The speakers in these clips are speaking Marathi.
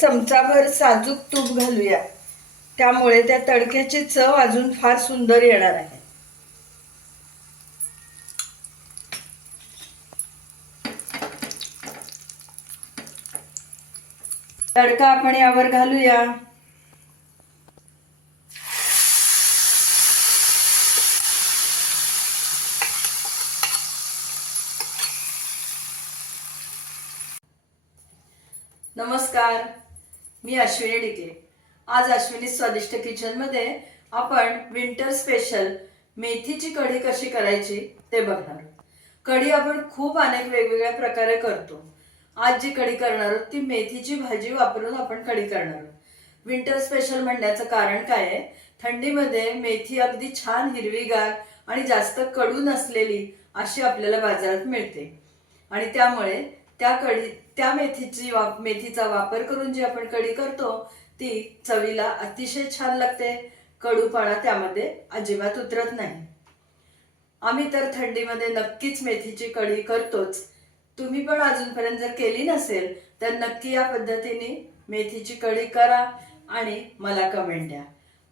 चमचाभर साजूक तूप घालूया. त्यामुळे त्या तडक्याची चव अजून फार सुंदर येणार आहे. तडका आपण यावर घालूया. नमस्कार. मी अश्विनी डिकले आज अश्विनी स्वादिष्ट किचनमध्ये आपण विंटर स्पेशल मेथीची कढी कशी करायची ते बघणार कढी आपण खूप अनेक वेगवेगळ्या प्रकारे करतो. आज जी कढी करणार आहोत ती मेथीची भाजी वापरून आपण कढी करणार आहोत. विंटर स्पेशल म्हणण्याचं कारण काय आहे? थंडीमध्ये मेथी अगदी छान हिरवीगार आणि जास्त कडू नसलेली अशी आपल्याला बाजारात मिळते. आणि त्यामुळे त्या कढी त्या मेथीची वाप मेथीचा वापर करून जी आपण कढी करतो ती चवीला अतिशय छान लागते. कडूपणा त्यामध्ये अजिबात उतरत नाही. आम्ही तर थंडीमध्ये नक्कीच मेथीची कढी करतोच. तुम्ही पण अजूनपर्यंत जर केली नसेल तर नक्की या पद्धतीने मेथीची कढी करा आणि मला कमेंट द्या.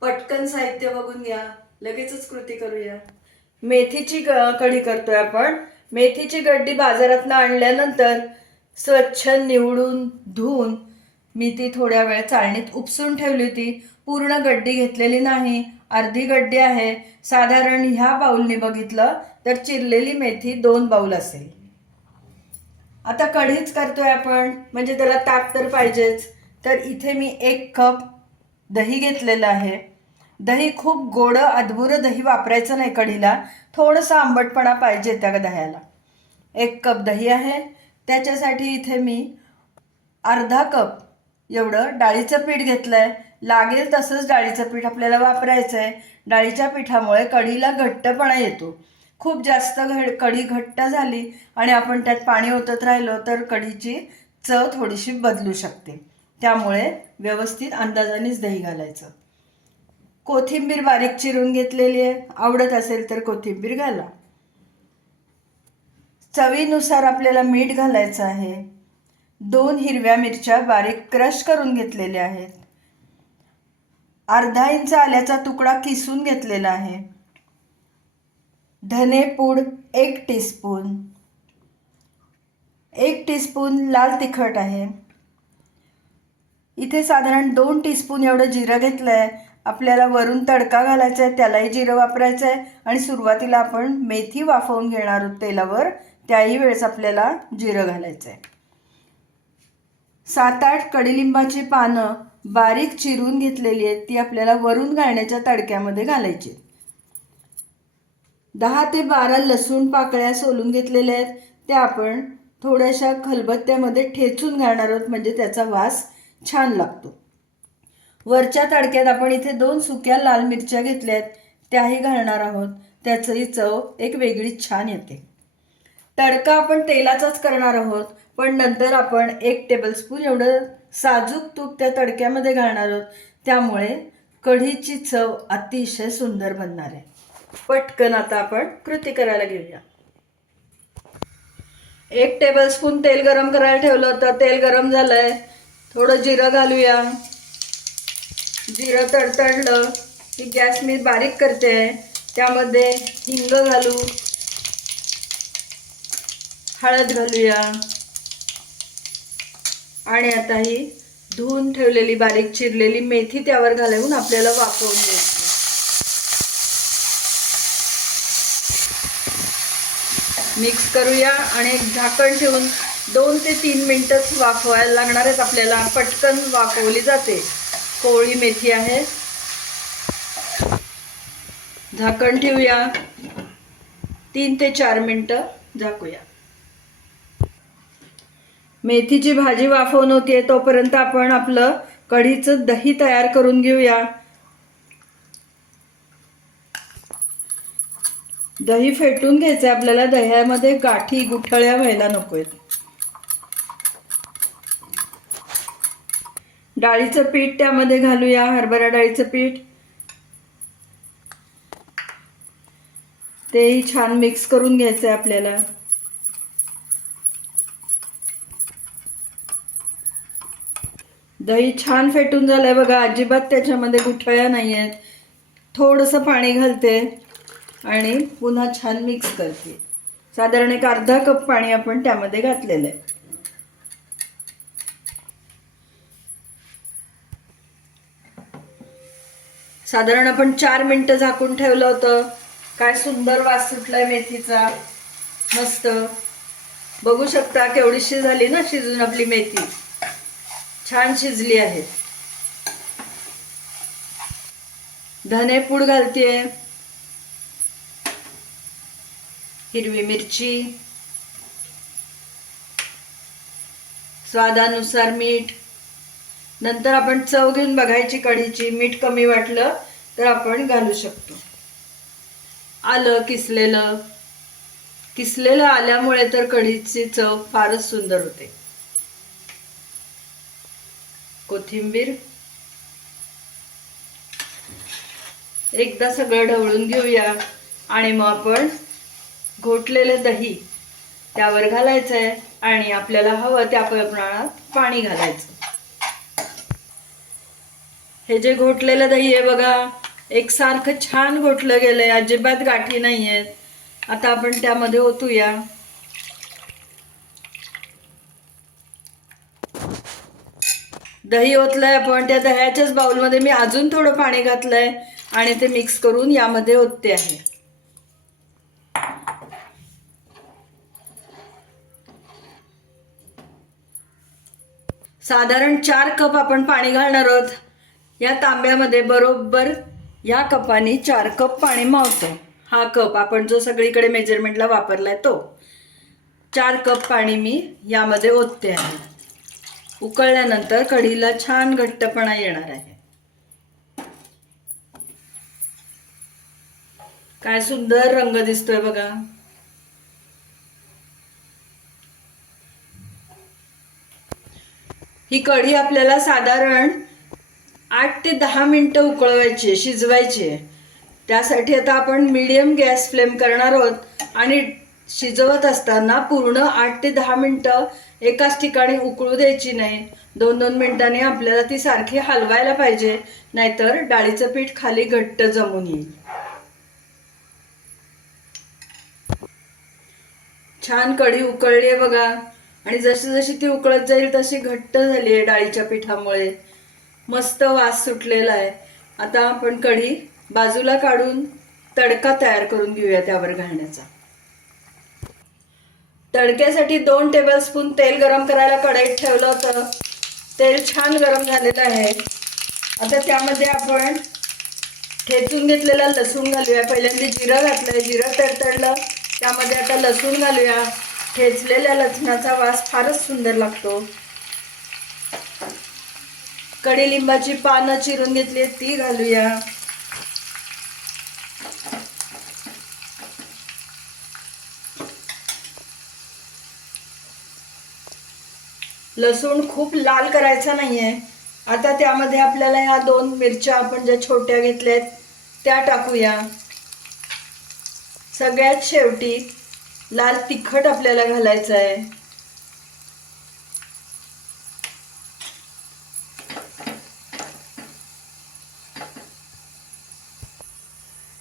पटकन साहित्य बघून घ्या. लगेचच कृती करूया. मेथीची कढी करतोय आपण. मेथीची गड्डी बाजारातनं आणल्यानंतर स्वच्छ निवडून धुवून मी ती थोड्या वेळ चाळणीत उपसून ठेवली होती. पूर्ण गड्डी घेतलेली नाही. अर्धी गड्डी आहे. साधारण ह्या बाऊलने बघितलं तर चिरलेली मेथी दोन बाऊल असेल. आता कढीच करतोय आपण. म्हणजे त्याला ताप तर पाहिजेच. तर इथे मी एक कप दही घेतलेलं आहे. दही खूप गोडं अद्भुरं दही वापरायचं नाही कढीला थोडंसं आंबटपणा पाहिजे त्या दह्याला. एक कप दही आहे. त्याच्यासाठी इथे मी अर्धा कप एवढं डाळीचं पीठ घेतलं आहे लागेल तसंच डाळीचं पीठ आपल्याला वापरायचं आहे डाळीच्या पिठामुळे कढीला घट्टपणा येतो. खूप जास्त घड कढी घट्ट झाली आणि आपण त्यात पाणी ओतत राहिलो तर कढीची चव थोडीशी बदलू शकते. त्यामुळे व्यवस्थित अंदाजानेच दही घालायचं. कोथिंबीर बारीक चिरून घेतलेली आहे. आवडत असेल तर कोथिंबीर घाला. चवीनुसार आपल्याला मीठ घालायचं आहे. दोन हिरव्या मिरच्या बारीक क्रश करून घेतलेल्या आहेत. अर्धा इंच आल्याचा तुकडा किसून घेतलेला आहे. धने पूड एक टीस्पून. एक टीस्पून लाल तिखट आहे. इथे साधारण दोन टीस्पून एवढं जिरं घेतलं आहे आपल्याला वरून तडका घालायचा आहे त्यालाही जिरं वापरायचं आहे आणि सुरुवातीला आपण मेथी वाफवून घेणार आहोत तेलावर. त्याही वेळेस आपल्याला जिरं घालायचं आहे सात आठ कडीलिंबाची पानं बारीक चिरून घेतलेली आहेत ती आपल्याला वरून घालण्याच्या तडक्यामध्ये घालायची दहा ते बारा लसूण पाकळ्या सोलून घेतलेल्या आहेत त्या आपण थोड्याशा खलबत्त्यामध्ये ठेचून घालणार आहोत म्हणजे त्याचा वास छान लागतो. वरच्या तडक्यात आपण इथे दोन सुक्या लाल मिरच्या घेतल्या आहेत त्याही घालणार आहोत. त्याचंही चव एक वेगळीच छान येते. तडका आपण तेलाचाच करणार आहोत. पण नंतर आपण एक टेबलस्पून एवढं साजूक तूप त्या तडक्यामध्ये घालणार आहोत. त्यामुळे कढीची चव अतिशय सुंदर बनणार आहे. पटकन आता आपण कृती करायला घेऊया. एक टेबलस्पून तेल गरम करायला ठेवलं होतं. तेल गरम झालंय. थोडं जिरं घालूया. जिरं तडतडलं की गॅस मी बारीक करते. त्यामध्ये हिंग घालू. हळद घालूया. आणि आता ही धुवून ठेवलेली बारीक चिरलेली मेथी त्यावर घालवून आपल्याला वाफवून घ्यायची. मिक्स करूया आणि एक झाकण ठेवून दोन ते तीन मिनटंच वाफवायला लागणार आहेत आपल्याला. पटकन वाफवली जाते. कोळी मेथी आहे. झाकण ठेवूया. तीन ते चार मिनटं झाकूया. मेथीची भाजी वाफवून होतीये तोपर्यंत आपण आपलं कढीचं दही तयार करून घेऊया. दही फेटून घ्यायचं आपल्याला दह्यामध्ये गाठी गुठळ्या व्हायला नकोयत. डाळीचं पीठ त्यामध्ये घालूया हरभरा डाळीचं पीठ. तेही छान मिक्स करून घ्यायचं आहे आपल्याला. दही छान फेटून झालंय बघा. अजिबात त्याच्यामध्ये गुठळ्या नाही आहेत थोडंसं पाणी घालते आणि पुन्हा छान मिक्स करते. साधारण एक अर्धा कप पाणी आपण त्यामध्ये घातलेलं आहे. साधारण आपण चार मिनटं झाकून ठेवलं होतं. काय सुंदर वास सुटलाय मेथीचा. मस्त. बघू शकता केवढीशी झाली ना शिजून आपली मेथी. छान शिजली आहे. धने पूड घालतेय. हिरवी मिरची. स्वादानुसार मीठ. नंतर आपण चव घेऊन बघायची कढीची. मीठ कमी वाटलं तर आपण घालू शकतो. आलं किसलेलं. किसलेलं आल्यामुळे तर कढीची चव फारच सुंदर होते. कोथिंबीर. एकदा सगळं ढवळून घेऊया आणि मग आपण घोटलेलं दही त्यावर घालायचं आहे आणि आपल्याला हवं त्या प्रमाणात पाणी घालायचं. हे जे घोटलेलं दही आहे बघा एकसारखं छान घोटलं गेलंय अजिबात गाठी नाही आहेत आता आपण त्यामध्ये ओतूया. दही ओतलंय आपण त्या दह्याच्याच बाउलमध्ये मी अजून थोडं पाणी घातलंय आणि ते मिक्स करून यामध्ये ओतते आहे. साधारण चार कप आपण पाणी घालणार आहोत. या तांब्यामध्ये बरोबर या कपाने चार कप पाणी मावतं. हा कप आपण जो सगळीकडे मेजरमेंटला वापरलाय तो. चार कप पाणी मी यामध्ये ओतते आहे. उकळल्यानंतर कढीला छान घट्टपणा येणार आहे काय सुंदर रंग दिसतोय बघा ही कढी आपल्याला साधारण आठ ते दहा मिनटं उकळवायची आहे, शिजवायची आहे. त्यासाठी आता आपण मीडियम गॅस फ्लेम करणार आहोत आणि शिजवत असताना पूर्ण आठ ते दहा मिनटं एकाच ठिकाणी उकळू द्यायची नाही. दोन दोन मिनिटांनी आपल्याला ती सारखी हलवायला पाहिजे नाहीतर डाळीचं पीठ खाली घट्ट जमून येईल. छान कढी उकळली आहे बघा. आणि जशी जशी ती उकळत जाईल तशी घट्ट झाली आहे डाळीच्या पिठामुळे. मस्त वास सुटलेला आहे. आता आपण कढी बाजूला काढून तडका तयार करून घेऊया त्यावर घालण्याचा. तडक्यासाठी दोन टेबलस्पून तेल गरम करायला कढईत ठेवलं होतं. तेल छान गरम झालेलं आहे. आता त्यामध्ये आपण ठेचून घेतलेला लसूण घालूया. पहिल्यांदा जिरं घातलंय. जिरं तडतडलं. त्यामध्ये आता लसूण घालूया. ठेचलेल्या लसणाचा वास फारच सुंदर लागतो. कडीलिंबाची पानं चिरून घेतली ती घालूया. लसूण खूप लाल करायचा नाहीये. आता त्यामध्ये आपल्याला ह्या दोन मिरच्या आपण ज्या छोट्या घेतल्या आहेत त्या टाकूया. सगळ्यात शेवटी लाल तिखट आपल्याला घालायचं आहे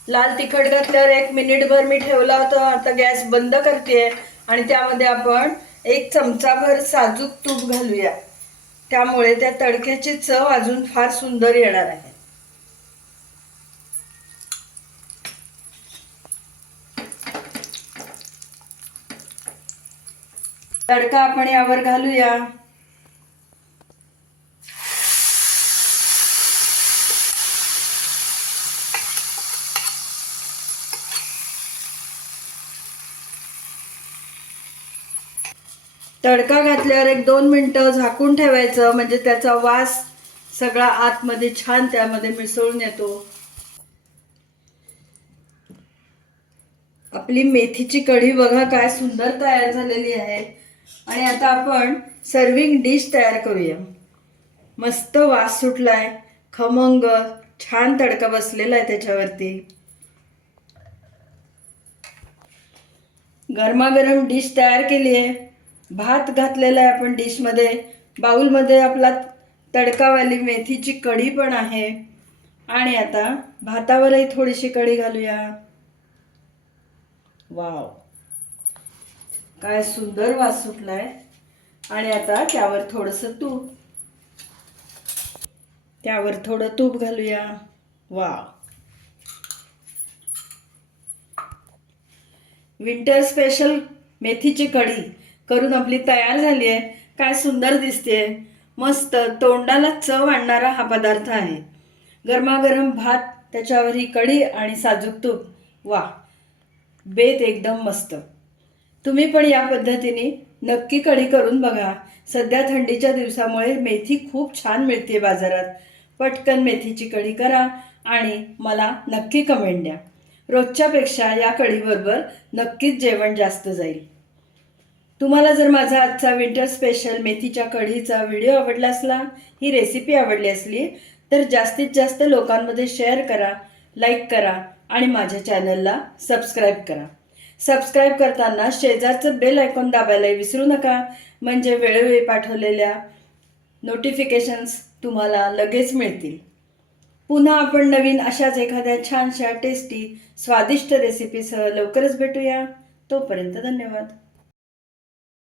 लाल तिखट घातल्यावर एक मिनिटभर मी ठेवला होता आता गॅस बंद करते आणि त्यामध्ये आपण एक चमचाभर साजूक तूप घालूया. त्यामुळे त्या तडक्याची चव अजून फार सुंदर येणार आहे. तडका आपण यावर घालूया. तडका घातल्यावर एक दोन मिनटं झाकून ठेवायचं म्हणजे त्याचा वास सगळा आतमध्ये छान त्यामध्ये मिसळून येतो. आपली मेथीची कढी बघा काय सुंदर तयार झालेली आहे. आणि आता आपण सर्विंग डिश तयार करूया. मस्त वास सुटलाय. खमंग छान तडका बसलेला आहे त्याच्यावरती. गरमागरम डिश तयार केली आहे. भात घातलेला आहे आपण डिशमध्ये बाउलमध्ये आपला तडकावाली मेथीची कढी पण आहे. आणि आता भातावरही थोडीशी कढी घालूया. वाव. काय सुंदर वास सुटलाय. आणि आता त्यावर थोडंसं तूप. त्यावर थोडं तूप घालूया. वाव. विंटर स्पेशल मेथीची कढी. करून आपली तयार झाली आहे. काय सुंदर दिसते मस्त तोंडाला चव आणणारा हा पदार्थ आहे. गरमागरम भात त्याच्यावर ही कढी आणि साजूक तूप. वा बेत एकदम मस्त. तुम्ही पण या पद्धतीने नक्की कढी करून बघा. सध्या थंडीच्या दिवसामुळे मेथी खूप छान मिळते बाजारात. पटकन मेथीची कढी करा आणि मला नक्की कमेंट द्या. रोजच्यापेक्षा या कढीबरोबर नक्कीच जेवण जास्त जाईल. तुम्हाला जर माझा आजचा विंटर स्पेशल मेथीच्या कढीचा व्हिडिओ आवडला असला ही रेसिपी आवडली असली तर जास्तीत जास्त लोकांमध्ये शेअर करा लाईक करा आणि माझ्या चॅनलला सबस्क्राईब करा. सबस्क्राईब करताना शेजारचं बेल आयकॉन दाबायला विसरू नका. म्हणजे वेळोवेळी पाठवलेल्या नोटिफिकेशन्स तुम्हाला लगेच मिळतील. पुन्हा आपण नवीन अशाच एखाद्या छानशा टेस्टी स्वादिष्ट रेसिपीसह लवकरच भेटूया. तोपर्यंत धन्यवाद.